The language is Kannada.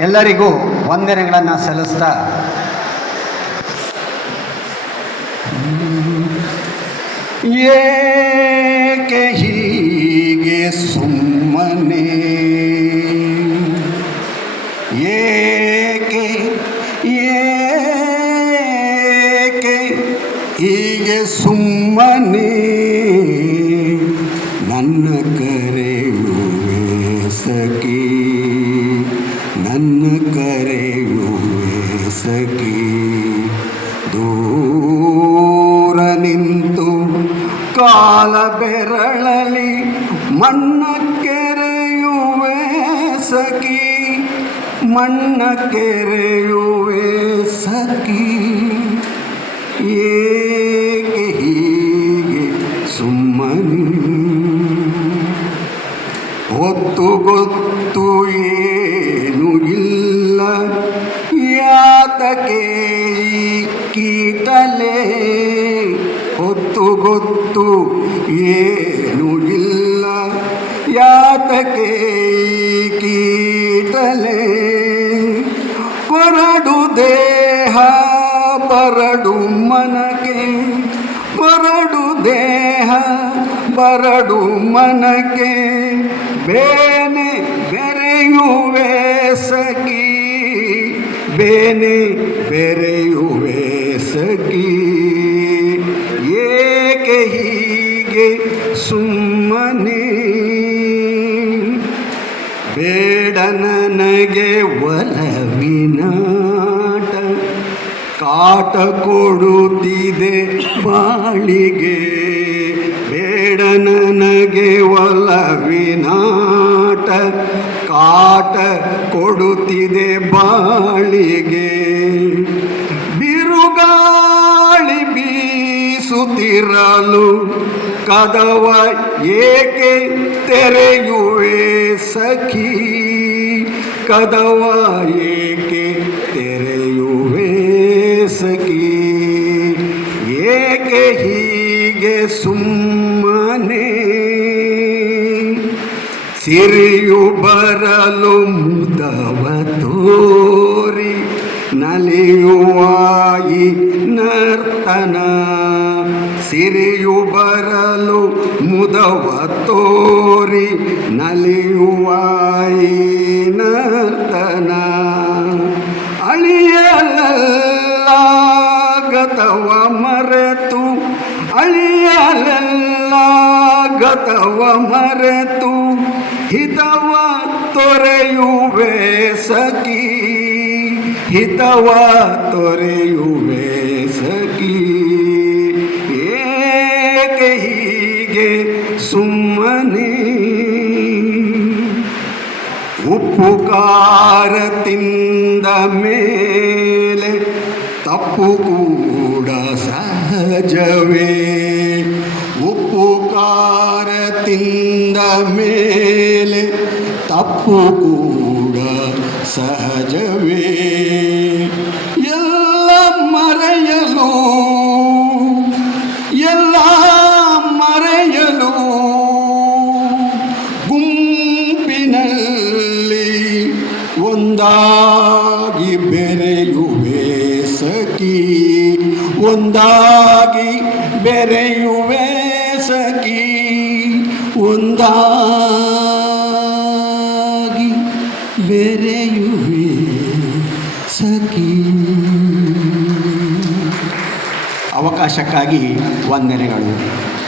ಎಲ್ಲರಿಗೂ ವಂದನೆಗಳನ್ನು ಸಲ್ಲಿಸ್ತಾ. ಏಕೆ ಹೀಗೆ ಸುಮ್ಮನೆ? ಏಕೆ ಏಕೆ ಹೀಗೆ ಸುಮ್ಮನೆ? ಕರೆಯುವೆ ಸಖಿ ದೂರ ನಿಂತು ಕಾಲ ಬೆರಳಲಿ ಮಣ್ಣ ಕೆರೆಯುವೆ ಸಖಿ ಮಣ್ಣ ಕೆರೆಯುವೆ ಸಖಿ ಏಕೆ ಹೀಗೆ ಸುಮ್ಮನೆ? ಹೊತ್ತು ಗೊತ್ತು ಏನು ಈ ಕೀಟಲೆ ಹೊತ್ತು ಗೊತ್ತು ಏನು ಇಲ್ಲ. ಯಾತಕೆ ಕೀಟಲೆ ಕೊರಡು ದೇಹ, ಬರಡು ಮನಕೆ. ಬರಡು ದೇಹ, ಬರಡು ಮನಕೆ. ಬೇನೆ ಬೆರೆಯುವೆ ಸಖಿ. ಬೇನೆ ಬೆರೆಯುವೆ ಸಖಿ ಏಕೆ ಹೀಗೆ ಸುಮ್ಮನೆ? ಬೇಡ ನನಗೆ ಒಲವಿನಾಟ ಕಾಟ ಕೊಡುತ್ತಿದೆ ಬಾಳಿಗೆ. ಬೇಡ ನನಗೆ ಒಲವಿನಾಟ ಕಾಟ ಕೊಡುತ್ತಿದೆ ಬಾಳಿಗೆ. ಬಿರುಗಾಳಿ ಬೀಸುತ್ತಿರಲು ಕದವ ಏಕೆ ತೆರೆಯುವೆ ಸಖಿ? ಕದವ ಏಕೆ ತೆರೆಯುವೆ ಸಖಿ? ಏಕೆ ಹೀಗೆ ಸುಮ್ಮನೆ? ಸಿರಿಯು ಬರಲು ಮುದವ ತೋರಿ ನಲಿಯುವಾಯಿ ನರ್ತನ. ಸಿರಿಯು ಬರಲು ಮುದವ ತೋರಿ ನಲಿಯುವಾಯಿ ನರ್ತನ. ಅಳಿಯಲಲ್ಲಾಗತವ ಮರೆತು ಅಳಿಯಲೆಲ್ಲ ಗತವ ಮರೆತು ಹಿತವ ತೊರೆಯುವೆ ಸಖಿ. ಹಿತವ ತೊರೆಯುವೆ ಸಖಿ. ಏಕೆ ಹೀಗೆ ಸುಮ್ಮನೆ? ಉಪ್ಪು ಖಾರ ತಿಂದ ಮೇಲೆ ತಪ್ಪು ಕೂಡ ಸಹಜವೇ. ಉಪ್ಪು ಖಾರ ತಿಂದ ಮೇಲೆ ತಪ್ಪು ಕೂಡ ಸಹಜವೇ. ಎಲ್ಲ ಮರೆಯಲು ಎಲ್ಲ ಮರೆಯಲು. ಗುಂಪಿನಲ್ಲಿ ಒಂದಾಗಿ ಬೆರೆಯುವೆ ಸಖಿ, ಒಂದಾಗಿ ಬೆರೆಯುವೆ ಸಖಿ ಒಂದಾಗಿ ಸಖಿ. ಅವಕಾಶಕ್ಕಾಗಿ ವಂದನೆಗಳು.